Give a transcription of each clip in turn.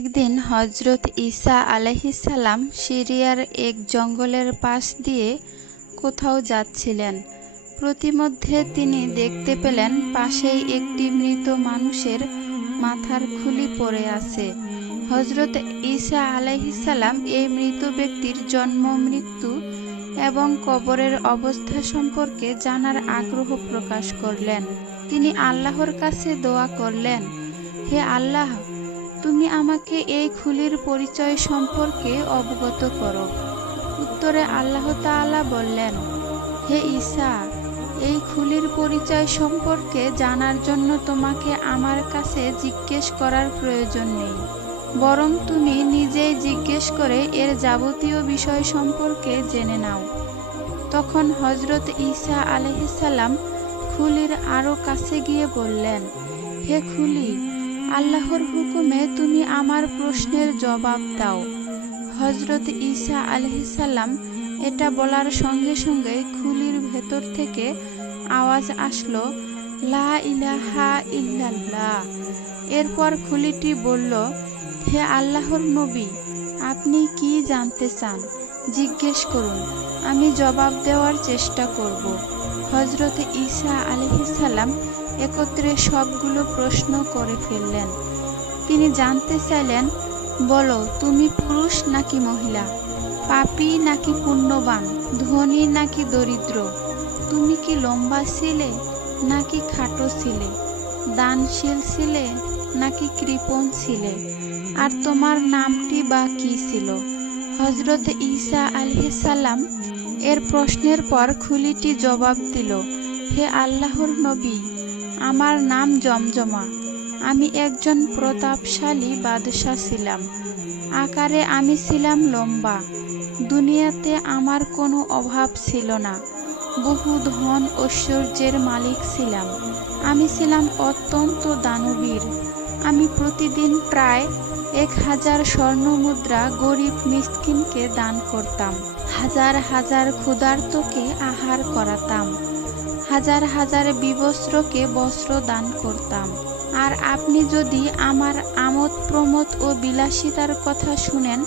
একদিন হজরত ঈসা আলাইহিসাল্লাম সিরিয়ার এক জঙ্গলের পাশ দিয়ে কোথাও যাচ্ছিলেন। প্রতিমধ্যে তিনি দেখতে পেলেন পাশেই একটি মৃত মানুষের মাথার খুলি পড়ে আছে। হজরত ঈসা আলাইহিসাল্লাম এই মৃত ব্যক্তির জন্ম, মৃত্যু এবং কবরের অবস্থা সম্পর্কে জানার আগ্রহ প্রকাশ করলেন। তিনি আল্লাহর কাছে দোয়া করলেন, হে আল্লাহ তুমি আমাকে এই খুলির পরিচয় সম্পর্কে অবগত করো। উত্তরে আল্লাহ তাআলা বললেন, হে ঈসা, এই খুলির পরিচয় সম্পর্কে জানার জন্য তোমাকে আমার কাছে জিজ্ঞেস করার প্রয়োজন নেই। বরং তুমি নিজেই জিজ্ঞেস করে এর যাবতীয় বিষয় সম্পর্কে জেনে নাও। তখন হজরত ঈসা আলহিসাল্লাম খুলির আরও কাছে গিয়ে বললেন, হে খুলি আল্লাহর হুকুমে তুমি আমার প্রশ্নের জবাব দাও। হজরত ঈসা আলহিসাল্লাম এটা বলার সঙ্গে সঙ্গে খুলির ভেতর থেকে আওয়াজ আসলো, লা ইলাহা ইল্লাল্লাহ। এরপর খুলিটি বলল, হে আল্লাহর নবী, আপনি কি জানতে চান? জিজ্ঞেস করুন, আমি জবাব দেওয়ার চেষ্টা করব। হজরত ঈসা আলহিসাল্লাম একত্রে সবগুলো প্রশ্ন করে ফেললেন। তিনি জানতে চাইলেন, বলো, তুমি পুরুষ নাকি মহিলা? পাপী নাকি পুণ্যবান? ধনী নাকি দরিদ্র? তুমি কি লম্বা ছিলে নাকি খাটো ছিলে? দানশীল ছিলে নাকি কৃপণ ছিলে? আর তোমার নামটি বা কি ছিল? হজরত ঈসা আলহিসাল্লাম এর প্রশ্নের পর খুলিটি জবাব দিল, হে আল্লাহর নবী আমার নাম জমজমা। আমি একজন প্রতাপশালী বাদশাহ ছিলাম। আকারে আমি ছিলাম লম্বা। দুনিয়াতে আমার কোনো অভাব ছিল না। বহু ধন ঐশ্বর্যের মালিক ছিলাম। আমি ছিলাম অত্যন্ত দানবীর। আমি প্রতিদিন প্রায় এক হাজার স্বর্ণ মুদ্রা গরিব মিসকিনকে দান করতাম। হাজার হাজার ক্ষুধার্তকে আহার করাতাম। হাজার হাজার বিবস্ত্রকে বস্ত্র দান করতাম। আর আপনি যদি আমার আমোদ প্রমোদ ও বিলাসিতার কথা শুনেন,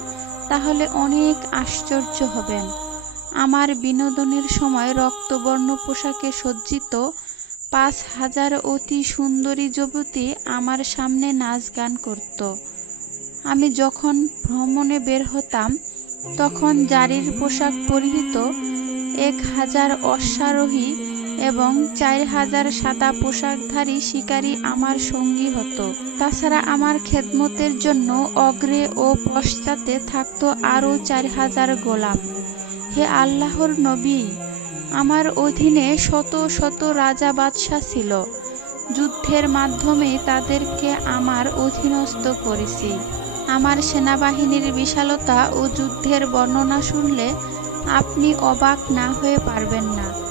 তাহলে অনেক আশ্চর্য হবেন। আমার বিনোদনের সময় রক্তবর্ণ পোশাকে সজ্জিত পাঁচ হাজার অতি সুন্দরী যুবতী আমার সামনে নাচ গান করত। আমি যখন ভ্রমণে বের হতাম, তখন জারির পোশাক পরিহিত এক হাজার অশ্বারোহী এবং চার হাজার সাদা পোশাকধারী শিকারী আমার সঙ্গী হতো। তাছাড়া আমার খেদমতের জন্য অগ্রে ও পশ্চাতে থাকত আরও চার হাজার গোলাম। হে আল্লাহর নবী, আমার অধীনে শত শত রাজা বাদশাহ ছিল। যুদ্ধের মাধ্যমে তাদেরকে আমার অধীনস্থ করেছি। আমার সেনাবাহিনীর বিশালতা ও যুদ্ধের বর্ণনা শুনলে আপনি অবাক না হয়ে পারবেন না।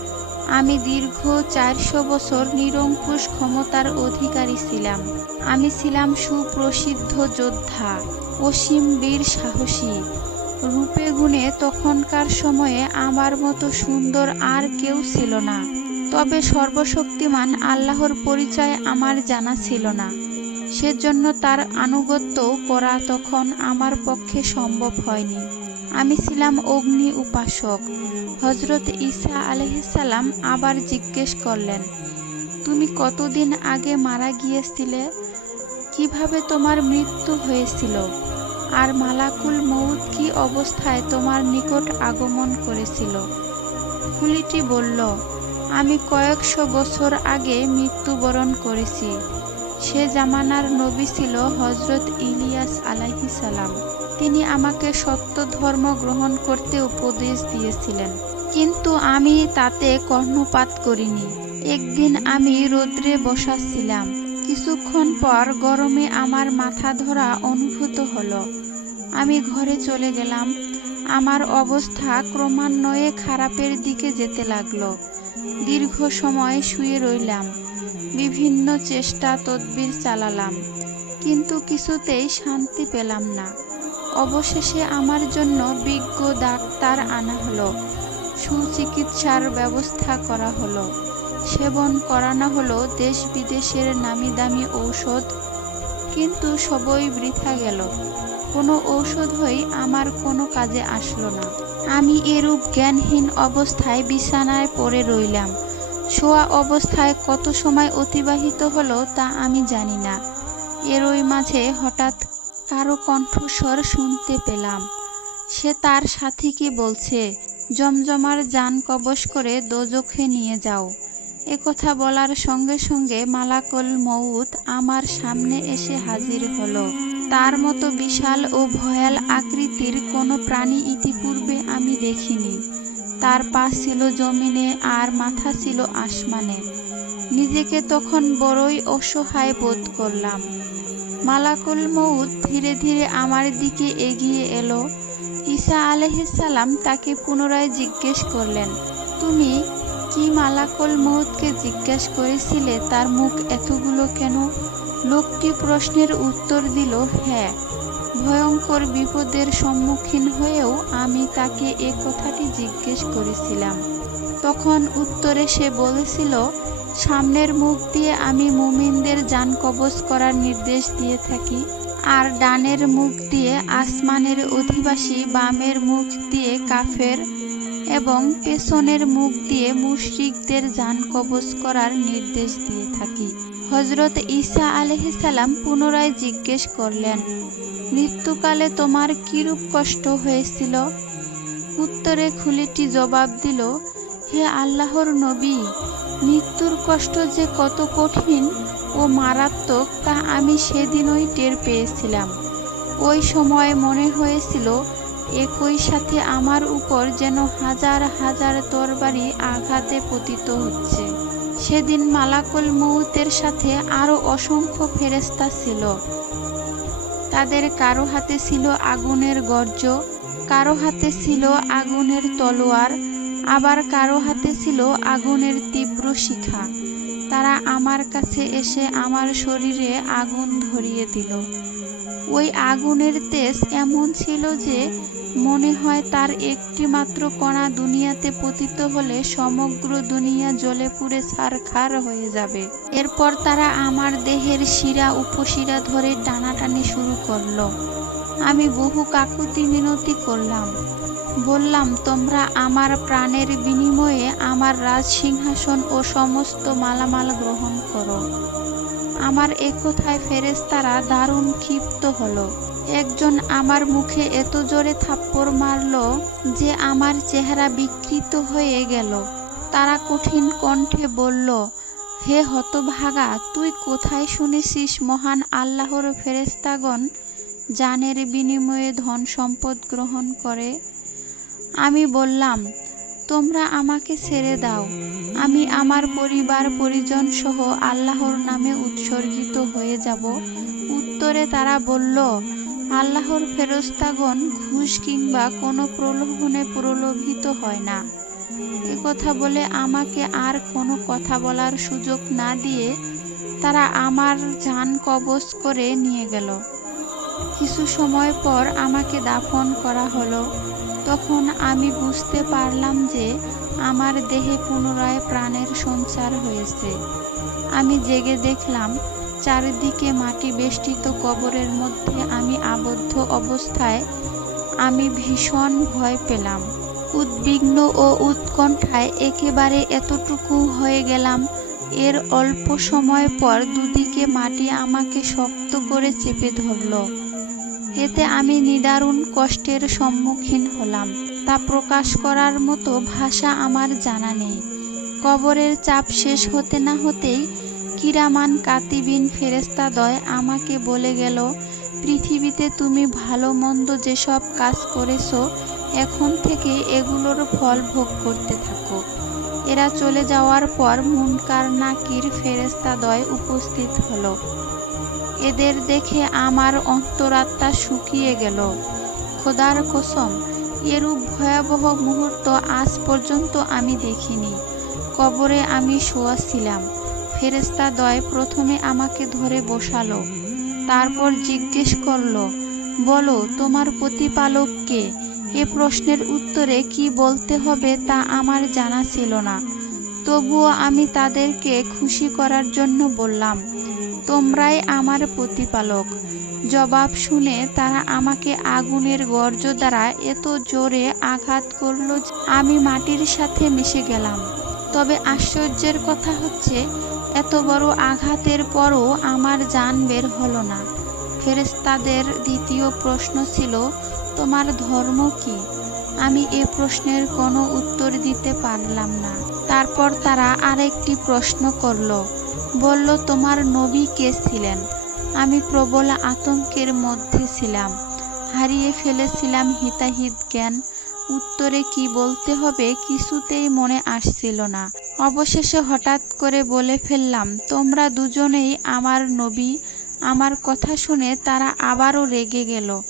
আমি দীর্ঘ চারশো বছর নিরঙ্কুশ ক্ষমতার অধিকারী ছিলাম। আমি ছিলাম সুপ্রসিদ্ধ যোদ্ধা, অসীম বীর সাহসী। রূপে গুণে তখনকার সময়ে আমার মতো সুন্দর আর কেউ ছিল না। তবে সর্বশক্তিমান আল্লাহর পরিচয় আমার জানা ছিল না। সেজন্য তার আনুগত্য করা তখন আমার পক্ষে সম্ভব হয়নি। আমি ছিলাম অগ্নি উপাসক। হজরত ঈসা আলহিসাল্লাম আবার জিজ্ঞেস করলেন, তুমি কতদিন আগে মারা গিয়েছিলে? কীভাবে তোমার মৃত্যু হয়েছিল? আর মালাকুল মৌত কি অবস্থায় তোমার নিকট আগমন করেছিল? খুলিটি বলল, আমি কয়েকশো বছর আগে মৃত্যুবরণ করেছি। সে জামানার নবী ছিল হজরত ইলিয়াস আলাহি সালাম। তিনি আমাকে সত্য ধর্ম গ্রহণ করতে উপদেশ দিয়েছিলেন। কিন্তু আমি তাতে কর্ণপাত করিনি। একদিন আমি রৌদ্রে বসাচ্ছিলাম। কিছুক্ষণ পর গরমে আমার মাথা ধরা অনুভূত হলো। আমি ঘরে চলে গেলাম। আমার অবস্থা ক্রমান্বয়ে খারাপের দিকে যেতে লাগল। দীর্ঘ সময় শুয়ে রইলাম। বিভিন্ন চেষ্টা তদবির চালালাম, কিন্তু কিছুতেই শান্তি পেলাম না। অবশেষে আমার জন্য বিজ্ঞ ডাক্তার আনা হলো, সুচিকিৎসার ব্যবস্থা করা হলো, সেবন করানো হলো দেশ বিদেশের নামি দামি ঔষধ, কিন্তু সবই বৃথা গেল। কোনো ঔষধই আমার কোনো কাজে আসলো না। আমি এরূপ জ্ঞানহীন অবস্থায় বিছানায় পড়ে রইলাম শোয়া অবস্থায় কত সময় অতিবাহিত হলো তা আমি জানি না। এরই মাঝে হঠাৎ কারও কণ্ঠস্বর শুনতে পেলাম। সে তার সাথীকে বলছে? জমজমার যান কবশ করে দোজখে নিয়ে যাও। এ কথা বলার সঙ্গে সঙ্গে মালাকল মৌত আমার সামনে এসে হাজির হলো। তার মতো বিশাল ও ভয়াল আকৃতির কোনো প্রাণী ইতিপূর্বে আমি দেখিনি। তার পা ছিল জমিনে আর মাথা ছিল আসমানে। নিজেকে তখন বড়ই অসহায় বোধ করলাম। মালাকুল মউত ধীরে ধীরে আমার দিকে এগিয়ে এলো। ঈসা আলহিসাল্লাম তাকে পুনরায় জিজ্ঞেস করলেন, তুমি কি মালাকুল মউতকে জিজ্ঞেস করেছিলে, তার মুখ এতগুলো কেন? লোকটি প্রশ্নের উত্তর দিল হ্যাঁ ভয়ঙ্কর বিপদের সম্মুখীন হয়েও আমি তাকে এ কথাটি জিজ্ঞেস করেছিলাম। তখন উত্তরে সে বলেছিল, সামনের মুখ দিয়ে আমি মুমিনদের যান কবজ করার নির্দেশ দিয়ে থাকি, আর ডানের মুখ দিয়ে আসমানের অধিবাসী বামের মুখ দিয়ে কাফের এবং পেছনের মুখ দিয়ে মুশরিকদের যান কবজ করার নির্দেশ দিয়ে থাকি। হজরত ঈসা আলহিসাল্লাম পুনরায় জিজ্ঞেস করলেন, মৃত্যুকালে তোমার কিরূপ কষ্ট হয়েছিল? উত্তরে খুলিটি জবাব দিল, হে আল্লাহর নবী, মৃত্যুর কষ্ট যে কত কঠিন ও মারাত্মক তা আমি সেদিনই টের পেয়েছিলাম। ওই সময় মনে হয়েছিল একই সাথে আমার উপর যেন হাজার হাজার তরবারি আঘাতে পতিত হচ্ছে। সেদিন মালাকুল মৌতের সাথে আরও অসংখ্য ফেরেস্তা ছিল। তাদের কারও হাতে ছিল আগুনের গর্জ, কারও হাতে ছিল আগুনের তলোয়ার, আবার কারও হাতে ছিল আগুনের তীব্র শিখা। তারা আমার কাছে এসে আমার শরীরে আগুন ধরিয়ে দিল। ওই আগুনের তেজ এমন ছিল যে মনে হয় তার একটি মাত্র কণা দুনিয়াতে পতিত হলে সমগ্র দুনিয়া জ্বলে পুড়ে ছারখার হয়ে যাবে। এরপর তারা আমার দেহের শিরা উপশিরা ধরে টানাটানি শুরু করল। আমি বহু কাকুতি মিনতি করলাম। বললাম, তোমরা আমার প্রাণের বিনিময়ে আমার রাজ সিংহাসন ও সমস্ত মালামাল গ্রহণ করো। আমার একথায় ফেরেস্তারা দারুণ ক্ষিপ্ত হলো। একজন আমার মুখে এত জোরে থাপ্পড় মারল যে আমার চেহারা বিকৃত হয়ে গেল। তারা কঠিন কণ্ঠে বলল, হে হতভাগা, তুই কোথায় শুনেছিস মহান আল্লাহর ফেরেস্তাগণ জানের বিনিময়ে ধন সম্পদ গ্রহণ করে? আমি বললাম তোমরা আমাকে ছেড়ে দাও। আমি আমার পরিবার, পরিজন সহ আল্লাহর নামে উৎসর্গিত হয়ে যাব। উত্তরে তারা বলল, আল্লাহর ফেরস্তাগণ ঘুষ কিংবা কোনো প্রলোভনে প্রলোভিত হয় না। এ কথা বলে আমাকে আর কোনো কথা বলার সুযোগ না দিয়ে তারা আমার যান কবজ করে নিয়ে গেল। কিছু সময় পর আমাকে দাফন করা হলো। তখন আমি বুঝতে পারলাম যে আমার দেহে পুনরায় প্রাণের সঞ্চার হয়েছে। আমি জেগে দেখলাম, চারিদিকে মাটি বেষ্টিত কবরের মধ্যে আমি আবদ্ধ অবস্থায় আমি ভীষণ ভয় পেলাম। উদ্বিগ্ন ও উৎকণ্ঠায় একেবারে এতটুকু হয়ে গেলাম। এর অল্প সময় পর দুদিকে মাটি আমাকে শক্ত করে চেপে ধরল। এতে আমি নিদারুণ কষ্টের সম্মুখীন হলাম, তা প্রকাশ করার মতো ভাষা আমার জানা নেই। কবরের চাপ শেষ হতে না হতেই কিরামান কাতিবিন ফেরেস্তাদয় আমাকে বলে গেল, পৃথিবীতে তুমি ভালো মন্দ যেসব কাজ করেছ, এখন থেকে এগুলোর ফল ভোগ করতে থাকো। এরা চলে যাওয়ার পর মুনকার নাকির ফেরেস্তাদয় উপস্থিত হলো। এদের দেখে আমার অন্তরাত্মা শুকিয়ে গেল। খোদার কসম, এরূপ ভয়াবহ মুহূর্ত আজ পর্যন্ত আমি দেখিনি। কবরে আমি শোয়াছিলাম ফেরেস্তা দয় প্রথমে আমাকে ধরে বসালো। তারপর জিজ্ঞেস করল, বলো, তোমার প্রতিপালক কে? এ প্রশ্নের উত্তরে কি বলতে হবে তা আমার জানা ছিল না। তবুও আমি তাদেরকে খুশি করার জন্য বললাম তোমরাই আমার প্রতিপালক। জবাব শুনে তারা আমাকে আগুনের গর্জ দ্বারা এত জোরে আঘাত করল আমি মাটির সাথে মিশে গেলাম। তবে আশ্চর্যের কথা হচ্ছে, এত বড় আঘাতের পরও আমার জান বের হলো না। ফেরেশতাদের দ্বিতীয় প্রশ্ন ছিল, তোমার ধর্ম কি? আমি এ প্রশ্নের কোনো উত্তর দিতে পারলাম না। তারপর তারা আরেকটি প্রশ্ন করল বলল, তোমার নবী কে ছিলেন? আমি প্রবল আতঙ্কের মধ্যে ছিলাম। হারিয়ে ফেলেছিলাম হিতাহিত জ্ঞান। উত্তরে কি বলতে হবে কিছুতেই মনে আসছিল না। অবশেষে হঠাৎ করে বলে ফেললাম, তোমরা দুজনেই আমার নবী। আমার কথা শুনে তারা আবারও রেগে গেল।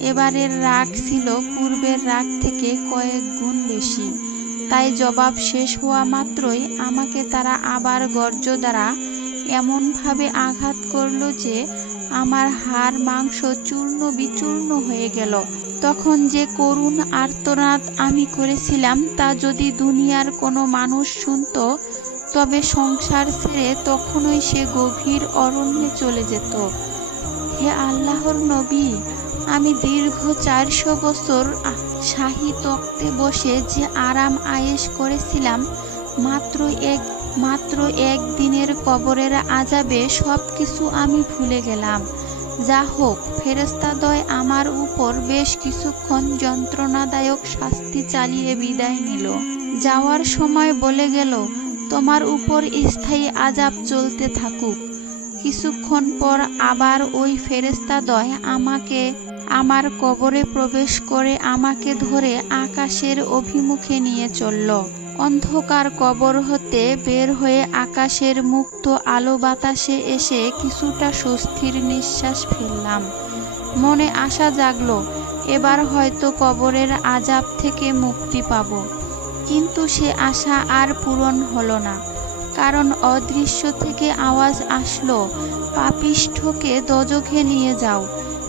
এবারের রাগ ছিল, পূর্বের রাগ থেকে কয়েক গুণ বেশি। তাই জবাব শেষ হওয়া মাত্রই আমাকে তারা আবার গর্জ দ্বারা এমনভাবে আঘাত করল যে আমার হাড় মাংস চূর্ণ বিচূর্ণ হয়ে গেল। তখন যে করুণ আর্তনাদ আমি করেছিলাম তা যদি দুনিয়ার কোনো মানুষ শুনতো, তবে সংসার ছেড়ে তখনই সে গভীর অরণ্যে চলে যেত। হে আল্লাহর নবী, আমি দীর্ঘ চারশো বছর শাহী তক্তে বসে যে আরাম আয়েশ করেছিলাম, মাত্র এক, মাত্র একদিনের কবরের আজাবে সব কিছু আমি ভুলে গেলাম। যা হোক ফেরেস্তাদয় আমার উপর বেশ কিছুক্ষণ যন্ত্রণাদায়ক শাস্তি চালিয়ে বিদায় নিল। যাওয়ার সময় বলে গেল, তোমার উপর স্থায়ী আজাব চলতে থাকুক। কিছুক্ষণ পর আবার ওই ফেরেস্তাদয় আমাকে আমার কবরে প্রবেশ করে আমাকে ধরে আকাশের অভিমুখে নিয়ে চলল। অন্ধকার কবর হতে বের হয়ে আকাশের মুক্ত আলো বাতাসে এসে কিছুটা স্বস্তির নিঃশ্বাস ফেললাম। মনে আশা জাগলো, এবার হয়তো কবরের আজাব থেকে মুক্তি পাব। কিন্তু সে আশা আর পূরণ হলো না, কারণ অদৃশ্য থেকে আওয়াজ আসলো, পাপিষ্ঠকে দোজখে নিয়ে যাও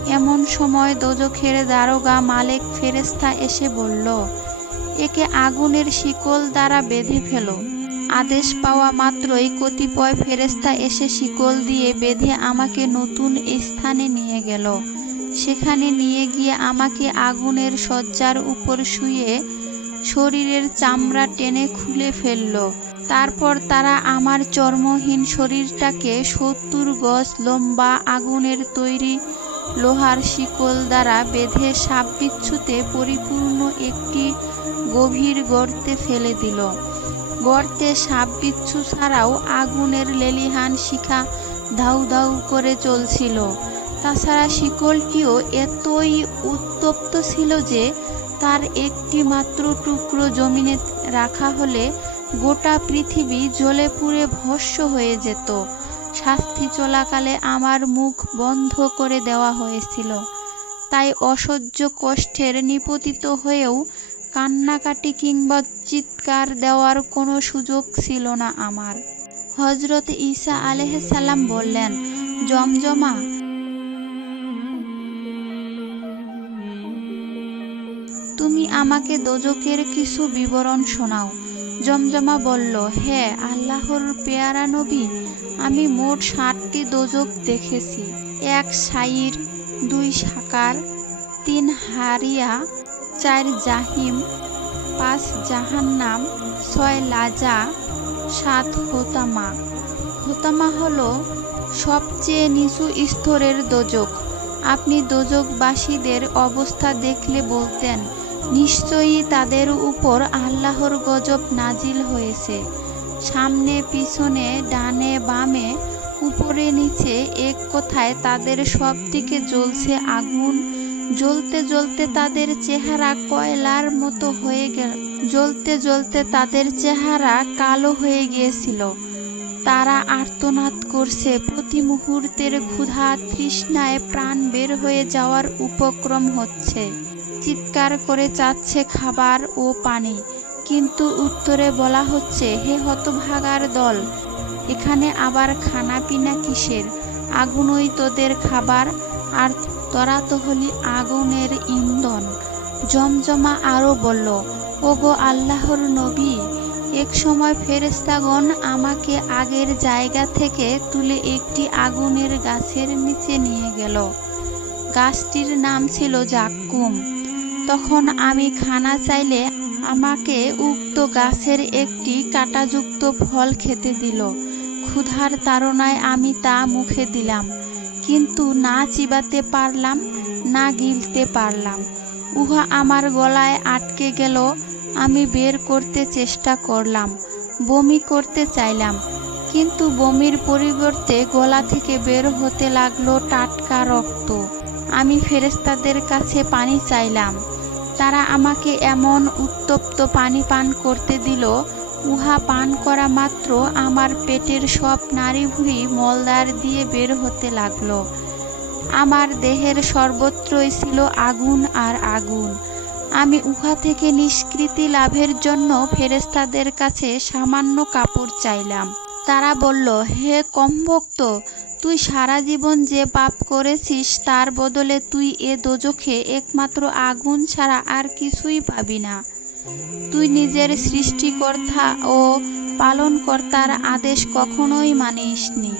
এমন সময় দোজখের দারোগা মালেক ফেরেস্তা এসে বলল, একে আগুনের শিকল দ্বারা বেঁধে ফেলো। আদেশ পাওয়া মাত্রই কতিপয় ফেরেস্তা এসে শিকল দিয়ে বেঁধে আমাকে নতুন স্থানে নিয়ে গেল। সেখানে নিয়ে গিয়ে আমাকে আগুনের শয্যার উপর শুয়ে শরীরের চামড়া টেনে খুলে ফেলল। তারপর তারা আমার চর্মহীন শরীরটাকে সত্তর গজ লম্বা আগুনের তৈরি লোহার শিকল দ্বারা বেঁধে সাপবিচ্ছুতে পরিপূর্ণ একটি গভীর গর্তে ফেলে দিল। গর্তে সাপ বিচ্ছু ছাড়াও আগুনের লেলিহান শিখা ধাউ ধাউ করে চলছিল। তাছাড়া শিকলটিও এতই উত্তপ্ত ছিল যে তার একটি মাত্র টুকরো জমিনে রাখা হলে গোটা পৃথিবী জ্বলে পুড়ে ভস্য হয়ে যেত। শাস্তি চলাকালে আমার মুখ বন্ধ করে দেওয়া হয়েছিল। তাই অসহ্য কষ্টের নিপতিত হয়েও কান্নাকাটি কিংবা চিৎকার দেওয়ার কোনো সুযোগ ছিল না আমার। হজরত ঈসা সালাম বললেন, জমজমা তুমি আমাকে দোজকের কিছু বিবরণ শোনাও। জমজমা বলল, হে আল্লাহর পেয়ারা নবী, আমি মোট ষাটটি দোজক দেখেছি। এক সাইর দুই সাকার তিন হারিয়া, চার জাহিম, পাঁচ জাহান্নাম, ছয় লাজা, সাত হোতামা। হোতামা হলো সবচেয়ে নিচু স্তরের দোজক আপনি দোজকবাসীদের অবস্থা দেখলে বলতেন, নিশ্চয়ই তাদের উপর আল্লাহর গজব নাজিল হয়েছে। সামনে, পিছনে, ডানে, বামে, উপরে, নিচে, এক কথায় তাদের সব দিকে জ্বলছে আগুন। জ্বলতে জ্বলতে তাদের চেহারা কয়লার মতো হয়ে গেল জ্বলতে জ্বলতে তাদের চেহারা কালো হয়ে গিয়েছিল। তারা আর্তনাদ করছে। প্রতি মুহূর্তের ক্ষুধা তৃষ্ণায় প্রাণ বের হয়ে যাওয়ার উপক্রম হচ্ছে। চিৎকার করে চাচ্ছে খাবার ও পানি। কিন্তু উত্তরে বলা হচ্ছে, হে হতভাগার দল, এখানে আবার খানা পিনা কিসের? আগুনই তোদের খাবার, আর তোরা তো হলি আগুনের ইন্ধন। জমজমা আরও বলল, ওগো আল্লাহর নবী এক সময় ফেরেশতাগণ আমাকে আগের জায়গা থেকে তুলে একটি আগুনের গাছের নিচে নিয়ে গেল। গাছটির নাম ছিল জাক্কুম। তখন আমি খানা চাইলে আমাকে উক্ত গাছের একটি কাঁটাযুক্ত ফল খেতে দিল। ক্ষুধার তাড়নায় আমি তা মুখে দিলাম, কিন্তু না চিবাতে পারলাম, না গিলতে পারলাম। উহা আমার গলায় আটকে গেল আমি বের করতে চেষ্টা করলাম, বমি করতে চাইলাম, কিন্তু বমির পরিবর্তে গলা থেকে বের হতে লাগল টাটকা রক্ত। আমি ফেরেস্তাদের কাছে পানি চাইলাম। তারা আমাকে এমন উত্তপ্ত পানি পান করতে দিল, উহা পান করা মাত্র আমার পেটের সব নাড়িভুড়ি মলদার দিয়ে বের হতে লাগল। আমার দেহের সর্বত্রই ছিল আগুন আর আগুন। আমি উহা থেকে নিষ্কৃতি লাভের জন্য ফেরেস্তাদের কাছে সামান্য কাপড় চাইলাম। তারা বলল, হে কমভক্ত, তুই সারা জীবন যে পাপ করেছিস, তার বদলে তুই এ দোজখে একমাত্র আগুন ছাড়া আর কিছুই পাবি না। তুই নিজের সৃষ্টিকর্তা ও পালনকর্তার আদেশ কখনোই মানিসনি।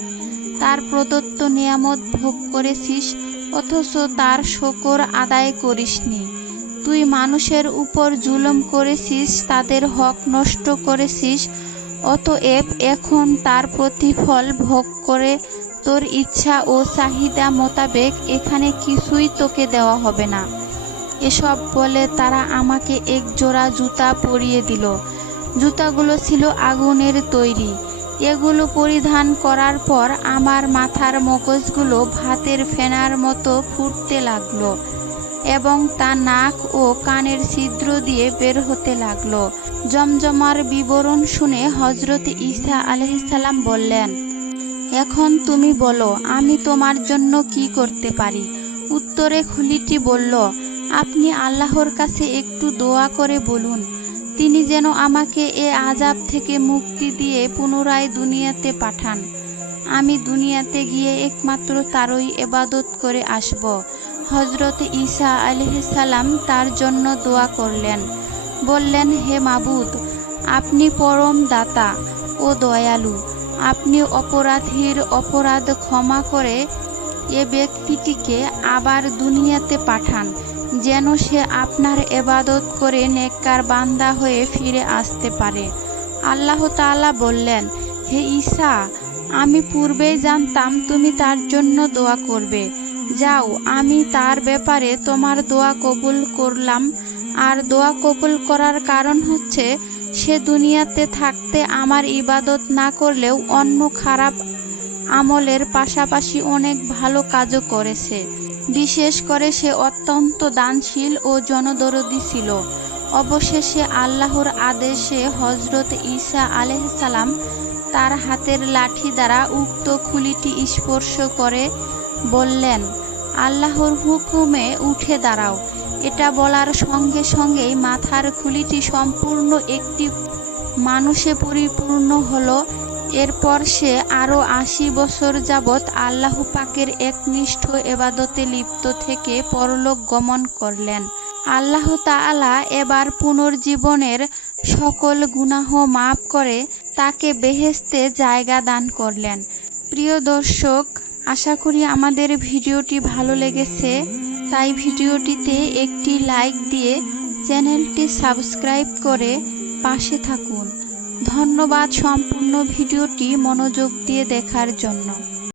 তার প্রদত্ত নিয়ামত ভোগ করেছিস, অথচ তার শকর আদায় করিসনি। তুই মানুষের উপর জুলুম করেছিস, তাদের হক নষ্ট করেছিস, অতএব এখন তার প্রতিফল ভোগ করে তোর ইচ্ছা ও চাহিদা মোতাবেক এখানে কিছুই তোকে দেওয়া হবে না। এসব বলে তারা আমাকে এক জোড়া জুতা পরিয়ে দিল। জুতাগুলো ছিল আগুনের তৈরি। এগুলো পরিধান করার পর আমার মাথার মগজগুলো ভাতের ফেনার মতো ফুটতে লাগল। এবং তা নাক ও কানের ছিদ্র দিয়ে বের হতে লাগল। জমজমার বিবরণ শুনে হজরত ঈসা আলহিসাল্লাম বললেন, এখন তুমি বলো, আমি তোমার জন্য কি করতে পারি? উত্তরে খুলিটি বলল, আপনি আল্লাহর কাছে একটু দোয়া করে বলুন। তিনি যেন আমাকে এ আজাব থেকে মুক্তি দিয়ে পুনরায় দুনিয়াতে পাঠান। আমি দুনিয়াতে গিয়ে একমাত্র তারই এবাদত করে আসব। হজরত ঈসা আলহিসাল্লাম তার জন্য দোয়া করলেন। বললেন, হে মাবুদ, আপনি পরম দাতা ও দয়ালু। আপনি অপরাধীর অপরাধ ক্ষমা করে এ ব্যক্তিটিকে আবার দুনিয়াতে পাঠান, যেন সে আপনার এবাদত করে নেককার বান্দা হয়ে ফিরে আসতে পারে। আল্লাহ তাআলা বললেন, হে ঈসা, আমি পূর্বেই জানতাম তুমি তার জন্য দোয়া করবে। যাও, আমি তার ব্যাপারে তোমার দোয়া কবুল করলাম। আর দোয়া কবুল করার কারণ হচ্ছে, সে দুনিয়াতে থাকতে আমার ইবাদত না করলেও অন্য খারাপ আমলের পাশাপাশি অনেক ভালো কাজও করেছে। বিশেষ করে সে অত্যন্ত দানশীল ও জনদরদি ছিল। অবশেষে আল্লাহর আদেশে হজরত ঈসা আলহাম তার হাতের লাঠি দ্বারা উক্ত খুলিটি স্পর্শ করে বললেন আল্লাহর হুকুমে উঠে দাঁড়াও। এটা বলার সঙ্গে সঙ্গেই মাথার খুলিটি সম্পূর্ণ একটি মানুষে পরিপূর্ণ হলো। এরপর সে আরও আশি বছর যাবৎ আল্লাহ পাকের একনিষ্ঠ এবাদতে লিপ্ত থেকে পরলোক গমন করলেন। আল্লাহ তাআলা এবার পুনর্জীবনের সকল গুনাহ মাফ করে তাকে বেহেস্তে জায়গা দান করলেন। প্রিয় দর্শক আশা করি আমাদের ভিডিওটি ভালো লেগেছে, তাই ভিডিওটিতে একটি লাইক দিয়ে চ্যানেলটি সাবস্ক্রাইব করে পাশে থাকুন। ধন্যবাদ সম্পূর্ণ ভিডিওটি মনোযোগ দিয়ে দেখার জন্য।